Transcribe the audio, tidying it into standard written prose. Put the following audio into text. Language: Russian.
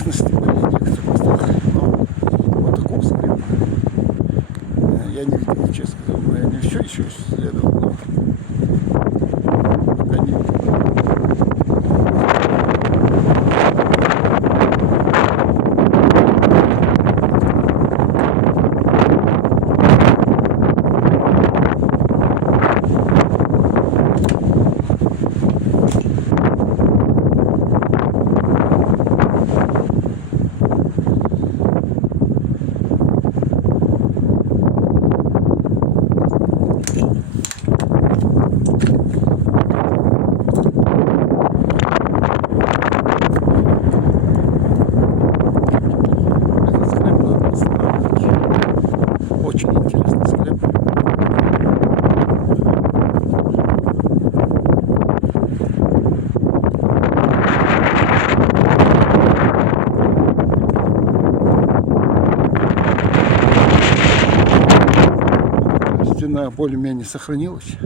поверхности в некоторых местах, но вот такого склепа я не видел, честно говоря. Я не все еще исследовал, но пока не видел. Очень интересный склеп. Стена более-менее сохранилась.